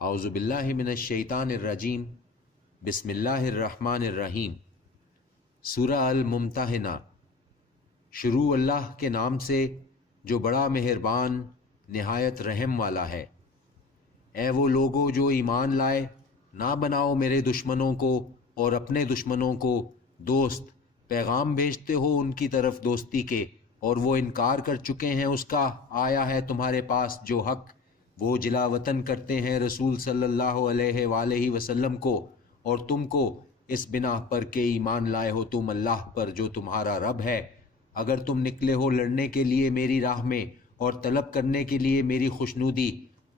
اعوذ باللہ من الشیطان الرجیم بسم اللہ الرحمن الرحیم۔ سورہ الممتحنہ۔ شروع اللہ کے نام سے جو بڑا مہربان نہایت رحم والا ہے۔ اے وہ لوگو جو ایمان لائے، نہ بناؤ میرے دشمنوں کو اور اپنے دشمنوں کو دوست، پیغام بھیجتے ہو ان کی طرف دوستی کے، اور وہ انکار کر چکے ہیں اس کا آیا ہے تمہارے پاس جو حق۔ وہ جلا وطن کرتے ہیں رسول صلی اللہ علیہ وآلہ وسلم کو، اور تم کو اس بنا پر کہ ایمان لائے ہو تم اللہ پر جو تمہارا رب ہے۔ اگر تم نکلے ہو لڑنے کے لیے میری راہ میں اور طلب کرنے کے لیے میری خوشنودی،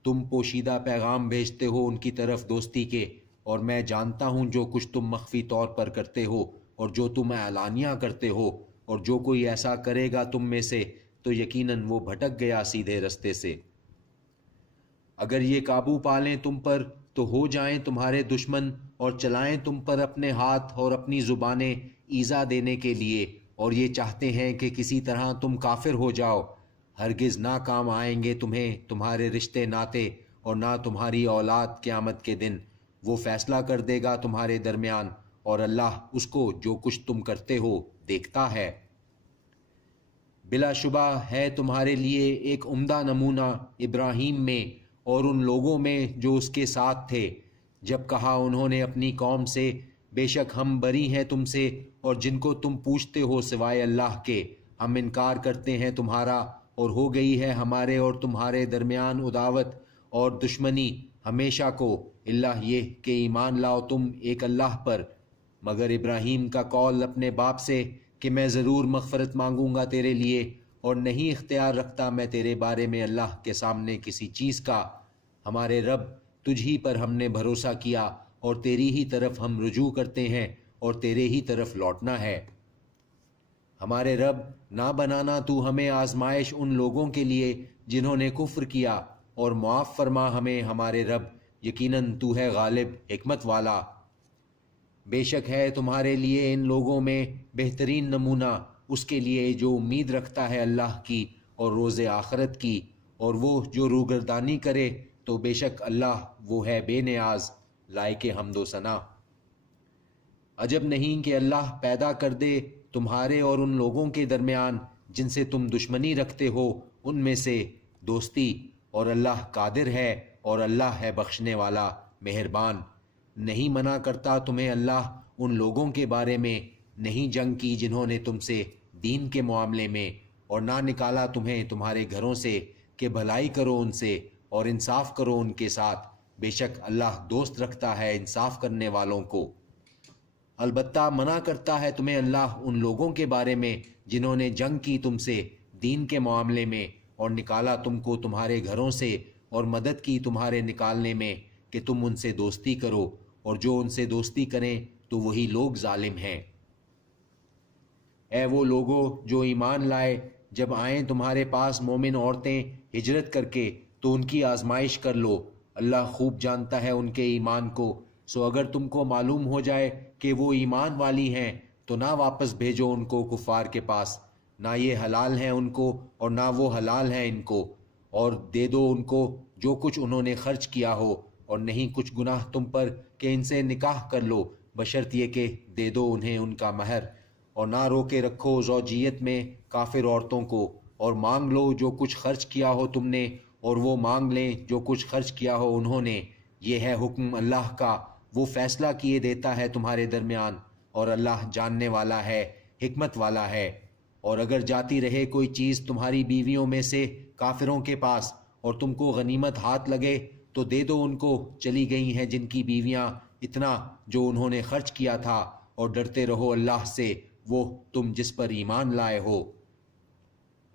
تم پوشیدہ پیغام بھیجتے ہو ان کی طرف دوستی کے، اور میں جانتا ہوں جو کچھ تم مخفی طور پر کرتے ہو اور جو تم اعلانیہ کرتے ہو، اور جو کوئی ایسا کرے گا تم میں سے تو یقیناً وہ بھٹک گیا سیدھے رستے سے۔ اگر یہ قابو پالیں تم پر تو ہو جائیں تمہارے دشمن اور چلائیں تم پر اپنے ہاتھ اور اپنی زبانیں ایذا دینے کے لیے، اور یہ چاہتے ہیں کہ کسی طرح تم کافر ہو جاؤ۔ ہرگز نہ کام آئیں گے تمہیں تمہارے رشتے ناتے اور نہ تمہاری اولاد قیامت کے دن۔ وہ فیصلہ کر دے گا تمہارے درمیان، اور اللہ اس کو جو کچھ تم کرتے ہو دیکھتا ہے۔ بلا شبہ ہے تمہارے لیے ایک عمدہ نمونہ ابراہیم میں اور ان لوگوں میں جو اس کے ساتھ تھے، جب کہا انہوں نے اپنی قوم سے بے شک ہم بری ہیں تم سے اور جن کو تم پوچھتے ہو سوائے اللہ کے، ہم انکار کرتے ہیں تمہارا، اور ہو گئی ہے ہمارے اور تمہارے درمیان عداوت اور دشمنی ہمیشہ کو، اللہ یہ کہ ایمان لاؤ تم ایک اللہ پر۔ مگر ابراہیم کا قول اپنے باپ سے کہ میں ضرور مغفرت مانگوں گا تیرے لیے، اور نہیں اختیار رکھتا میں تیرے بارے میں اللہ کے سامنے کسی چیز کا۔ ہمارے رب تجھ ہی پر ہم نے بھروسہ کیا اور تیری ہی طرف ہم رجوع کرتے ہیں اور تیرے ہی طرف لوٹنا ہے۔ ہمارے رب نہ بنانا تو ہمیں آزمائش ان لوگوں کے لیے جنہوں نے کفر کیا، اور معاف فرما ہمیں ہمارے رب، یقیناً تو ہے غالب حکمت والا۔ بے شک ہے تمہارے لیے ان لوگوں میں بہترین نمونہ اس کے لیے جو امید رکھتا ہے اللہ کی اور روز آخرت کی، اور وہ جو روگردانی کرے تو بے شک اللہ وہ ہے بے نیاز لائق حمد و ثنا۔ عجب نہیں کہ اللہ پیدا کر دے تمہارے اور ان لوگوں کے درمیان جن سے تم دشمنی رکھتے ہو ان میں سے دوستی، اور اللہ قادر ہے اور اللہ ہے بخشنے والا مہربان۔ نہیں منع کرتا تمہیں اللہ ان لوگوں کے بارے میں نہیں جنگ کی جنہوں نے تم سے دین کے معاملے میں، اور نہ نکالا تمہیں تمہارے گھروں سے کہ بھلائی کرو ان سے اور انصاف کرو ان کے ساتھ، بے شک اللہ دوست رکھتا ہے انصاف کرنے والوں کو۔ البتہ منع کرتا ہے تمہیں اللہ ان لوگوں کے بارے میں جنہوں نے جنگ کی تم سے دین کے معاملے میں، اور نکالا تم کو تمہارے گھروں سے اور مدد کی تمہارے نکالنے میں کہ تم ان سے دوستی کرو، اور جو ان سے دوستی کریں تو وہی لوگ ظالم ہیں۔ اے وہ لوگو جو ایمان لائے، جب آئیں تمہارے پاس مومن عورتیں ہجرت کر کے تو ان کی آزمائش کر لو، اللہ خوب جانتا ہے ان کے ایمان کو۔ سو اگر تم کو معلوم ہو جائے کہ وہ ایمان والی ہیں تو نہ واپس بھیجو ان کو کفار کے پاس، نہ یہ حلال ہیں ان کو اور نہ وہ حلال ہیں ان کو، اور دے دو ان کو جو کچھ انہوں نے خرچ کیا ہو، اور نہیں کچھ گناہ تم پر کہ ان سے نکاح کر لو، بشرط یہ کہ دے دو انہیں ان کا مہر، اور نہ روکے رکھو زوجیت میں کافر عورتوں کو، اور مانگ لو جو کچھ خرچ کیا ہو تم نے، اور وہ مانگ لیں جو کچھ خرچ کیا ہو انہوں نے۔ یہ ہے حکم اللہ کا، وہ فیصلہ کیے دیتا ہے تمہارے درمیان، اور اللہ جاننے والا ہے حکمت والا ہے۔ اور اگر جاتی رہے کوئی چیز تمہاری بیویوں میں سے کافروں کے پاس اور تم کو غنیمت ہاتھ لگے تو دے دو ان کو چلی گئی ہیں جن کی بیویاں اتنا جو انہوں نے خرچ کیا تھا، اور ڈرتے رہو اللہ سے وہ تم جس پر ایمان لائے ہو۔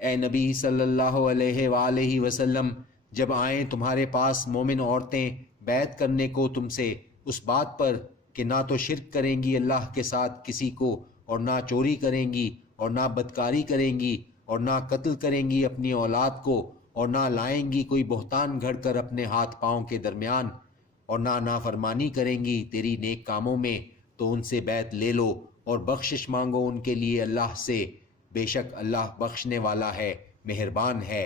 اے نبی صلی اللہ علیہ وآلہ وسلم، جب آئیں تمہارے پاس مومن عورتیں بیعت کرنے کو تم سے اس بات پر کہ نہ تو شرک کریں گی اللہ کے ساتھ کسی کو، اور نہ چوری کریں گی اور نہ بدکاری کریں گی اور نہ قتل کریں گی اپنی اولاد کو، اور نہ لائیں گی کوئی بہتان گھڑ کر اپنے ہاتھ پاؤں کے درمیان، اور نہ نافرمانی کریں گی تیری نیک کاموں میں، تو ان سے بیعت لے لو اور بخشش مانگو ان کے لیے اللہ سے، بے شک اللہ بخشنے والا ہے مہربان ہے۔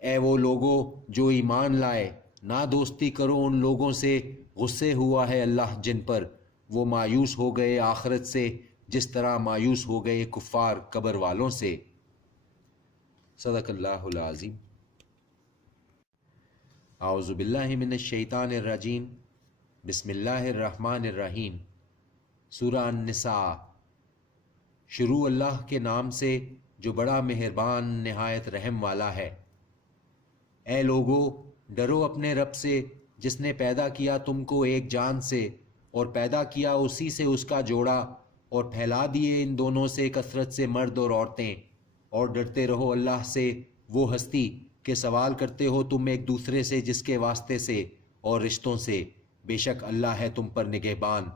اے وہ لوگو جو ایمان لائے، نہ دوستی کرو ان لوگوں سے غصے ہوا ہے اللہ جن پر وہ مایوس ہو گئے آخرت سے جس طرح مایوس ہو گئے کفار قبر والوں سے۔ صدق اللہ العظیم۔ اعوذ باللہ من الشیطان الرجیم، بسم اللہ الرحمن الرحیم۔ سورہ النساء۔ شروع اللہ کے نام سے جو بڑا مہربان نہایت رحم والا ہے۔ اے لوگو، ڈرو اپنے رب سے جس نے پیدا کیا تم کو ایک جان سے اور پیدا کیا اسی سے اس کا جوڑا اور پھیلا دیے ان دونوں سے کثرت سے مرد اور عورتیں، اور ڈرتے رہو اللہ سے وہ ہستی کہ سوال کرتے ہو تم ایک دوسرے سے جس کے واسطے سے اور رشتوں سے، بے شک اللہ ہے تم پر نگہبان۔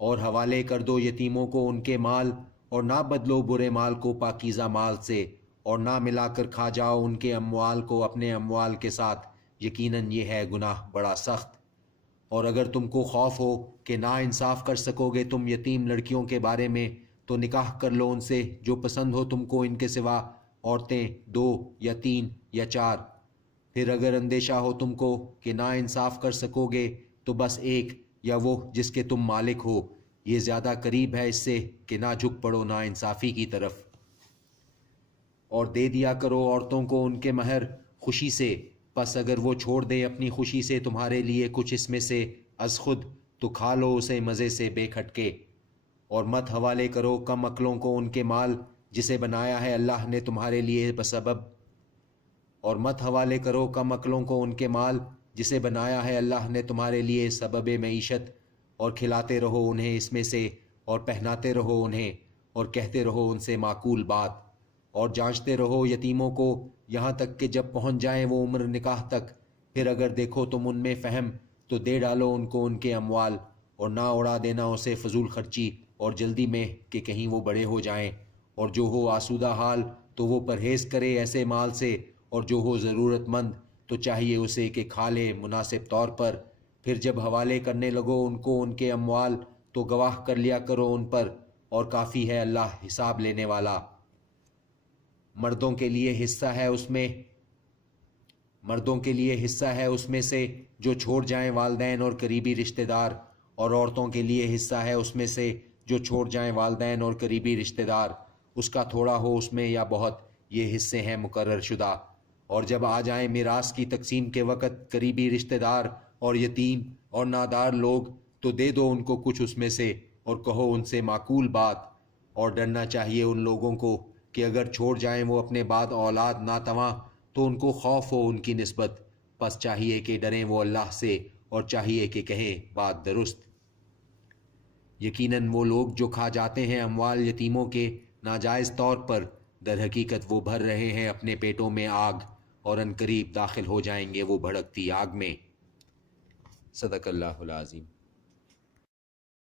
اور حوالے کر دو یتیموں کو ان کے مال اور نہ بدلو برے مال کو پاکیزہ مال سے، اور نہ ملا کر کھا جاؤ ان کے اموال کو اپنے اموال کے ساتھ، یقیناً یہ ہے گناہ بڑا سخت۔ اور اگر تم کو خوف ہو کہ نا انصاف کر سکو گے تم یتیم لڑکیوں کے بارے میں تو نکاح کر لو ان سے جو پسند ہو تم کو ان کے سوا، عورتیں 2 یا 3 یا 4۔ پھر اگر اندیشہ ہو تم کو کہ نا انصاف کر سکو گے تو بس ایک یا وہ جس کے تم مالک ہو، یہ زیادہ قریب ہے اس سے کہ نہ جھک پڑو نا انصافی کی طرف۔ اور دے دیا کرو عورتوں کو ان کے مہر خوشی سے، پس اگر وہ چھوڑ دیں اپنی خوشی سے تمہارے لیے کچھ اس میں سے از خود تو کھا لو اسے مزے سے بے کھٹکے۔ اور مت حوالے کرو کم عقلوں کو ان کے مال جسے بنایا ہے اللہ نے تمہارے لیے بسبب، اور مت حوالے کرو کم عقلوں کو ان کے مال جسے بنایا ہے اللہ نے تمہارے لیے سبب معیشت، اور کھلاتے رہو انہیں اس میں سے اور پہناتے رہو انہیں اور کہتے رہو ان سے معقول بات، اور جانچتے رہو یتیموں کو یہاں تک کہ جب پہنچ جائیں وہ عمر نکاح تک، پھر اگر دیکھو تم ان میں فہم تو دے ڈالو ان کو ان کے اموال، اور نہ اڑا دینا اسے فضول خرچی اور جلدی میں کہ کہیں وہ بڑے ہو جائیں، اور جو ہو آسودہ حال تو وہ پرہیز کرے ایسے مال سے، اور جو ہو ضرورت مند تو چاہیے اسے کہ کھا لے مناسب طور پر۔ پھر جب حوالے کرنے لگو ان کو ان کے اموال تو گواہ کر لیا کرو ان پر، اور کافی ہے اللہ حساب لینے والا۔ مردوں کے لیے حصہ ہے اس میں سے جو چھوڑ جائیں والدین اور قریبی رشتہ دار، اور عورتوں کے لیے حصہ ہے اس میں سے جو چھوڑ جائیں والدین اور قریبی رشتہ دار، اس کا تھوڑا ہو اس میں یا بہت، یہ حصے ہیں مقرر شدہ۔ اور جب آ جائیں میراث کی تقسیم کے وقت قریبی رشتہ دار اور یتیم اور نادار لوگ تو دے دو ان کو کچھ اس میں سے، اور کہو ان سے معقول بات۔ اور ڈرنا چاہیے ان لوگوں کو کہ اگر چھوڑ جائیں وہ اپنے بعد اولاد ناتواں تو ان کو خوف ہو ان کی نسبت، پس چاہیے کہ ڈریں وہ اللہ سے، اور چاہیے کہ کہیں بات درست۔ یقیناً وہ لوگ جو کھا جاتے ہیں اموال یتیموں کے ناجائز طور پر، در حقیقت وہ بھر رہے ہیں اپنے پیٹوں میں آگ، اور ان قریب داخل ہو جائیں گے وہ بھڑکتی آگ میں۔ صدق اللہ العظیم۔